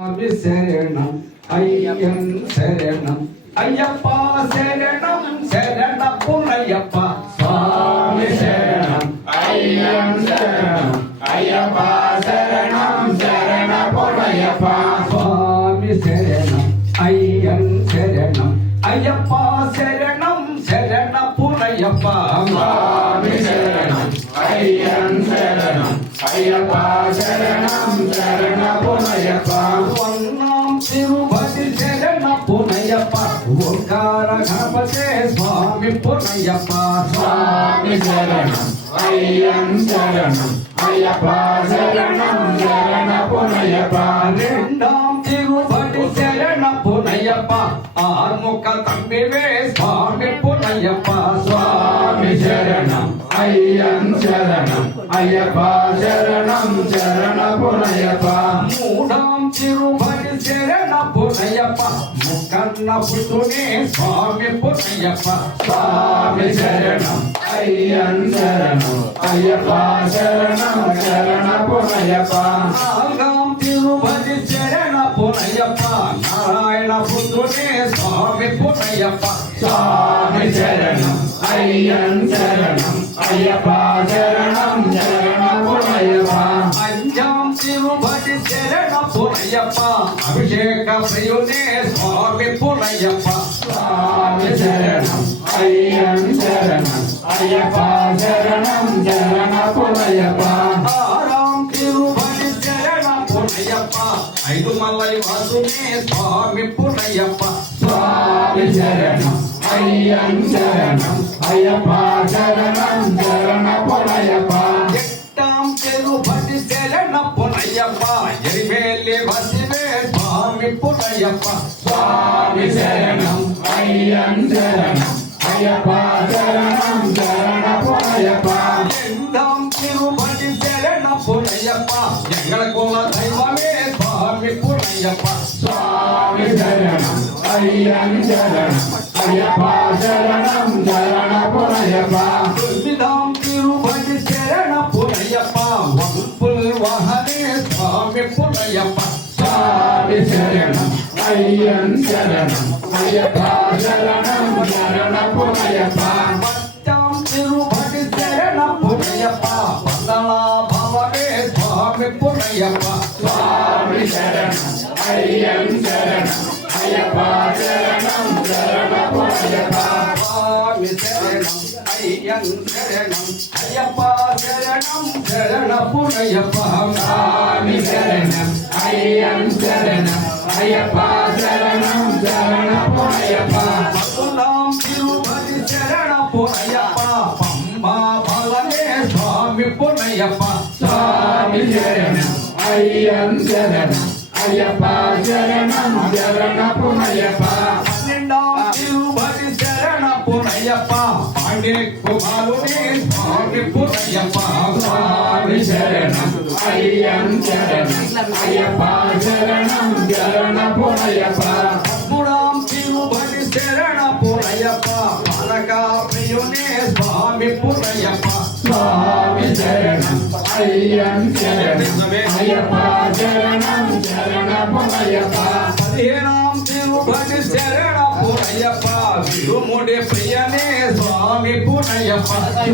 శరణం అయ్యం శరణం అయ్యప్ప శరణం శరణ పునయ్యప్ప స్వామి శరణం అయ్యం శరణం అయ్యప్ప శరణం శరణ పునయ్యప్ప స్వామి శరణం అయ్యం శరణం అయ్యప్ప శరణం శరణ పునయ్యప్ప స్వామి శరణం అయ్యం శరణం అయ్యప్ప శరణం శరణ పునయ్యప్ప వన్నాం తిరుపతి శరణ పునయ్యప్ప ఓంకార గణపతే స్వామి పునయ్యప్ప స్వామి శరణం అయ్యం శరణం అయ్యప్ప శరణం శరణ పునయ్యప్ప రెండాం తిరుపతి శరణ పునయ్యప్ప ఆర్ముఖ తంబివే స్వామి పునయ్యప్ప స్వామి శరణం అయ్యం శరణం అయ్యప్ప శరణం శరణ పునయ్యప్ప మూడాం తిరుపతి శరణ పునయ్యప్ప ముక్కన్న పుట్టునే స్వామి పునయ్యప్ప స్వామి శరణం అయ్యం శరణం అయ్యప్ప శరణం శరణ పునయ్యప్ప నాలుగాం తిరుపతి శరణ పునయ్యప్ప నారాయణ పుట్టునే స్వామి పునయ్యప్ప స్వామి శరణం అయ్యం శరణం అయ్యప్ప శరణం శరణ పునయ్యప్ప అంజాం తిరుపతి శరణ పునయ్యప్ప అభిషేక ప్రియునే స్వామి పునయ్యప్ప స్వామి శరణం అయ్యం శరణం అయ్యప్ప శరణం శరణ పునయ్యప్ప ఆరాం తిరుపతి శరణ పునయ్యప్ప ఐదు మల్లై వాసునే స్వామి పునయ్యప్ప స్వామి శరణం అయ్యం శరణం అయ్యప్ప శరణం శరణ పునయ్యప్ప ఎట్టాం తిరుపతి శరణ పునయ్యప్ప ఎరివేలి వసివే స్వామి పునయ్యప్ప స్వామి శరణం అయ్యం శరణం అయ్యప్ప శరణం శరణ పునయ్యప్ప ఎందాం తిరుపతి శరణ పునయ్యప్ప ఎంగళ కుల దైవమే స్వామి పునయ్యప్ప స్వామి శరణం అయ్యం శరణం అయ్యప్ప శరణం శరణ పునయ్యప్ప దుర్విధాం తిరుపతి శరణ పునయ్యప్ప వంపుల్ వాహనే స్వామి పునయ్యప్ప స్వామి శరణం అయ్యం శరణం అయ్యప్ప శరణం శరణ పునయ్యప్ప పట్టాం తిరుపతి శరణ పునయ్యప్ప వందనా భవనే స్వామి పునయ్యప్ప స్వామి శరణం అయ్యం శరణం అయ్యప్ప శరణం శరణ పునయ్యప్ప స్వామి శరణం అయ్యం శరణం అయ్యప్ప శరణం శరణ పునయ్యప్ప స్వామి శరణం అయ్యం శరణం అయ్యప్ప శరణం శరణ పునయ్యప్ప పద్మనాం తిరుపతి శరణ పునయ్యప్ప పంబా బలమే స్వామి పునయ్యప్ప స్వామి శరణం అయ్యం శరణం అయ్యప్ప శరణం శరణ పునయ్యప్ప పన్నెండాం తిరుపతి శరణ పునయ్యప్ప పాండే కుమారుడే స్వామి పునయ్యప్ప స్వామి శరణం అయ్యం శరణం అయ్యప్ప శరణం శరణ పునయ్యప్ప పద్మనాం తిరుపతి శరణ పునయ్యప్ప పాలకా ప్రియునే స్వామి పునయ్యప్ప స్వామి శరణం అయ్యం శరణం అయ్యప్ప శరణం శరణ పునయ్యప్ప పదిహేనాం తిరుపతి శరణ పునయ్యప్ప విరుముడి ప్రియనే స్వామి పునయ్యప్ప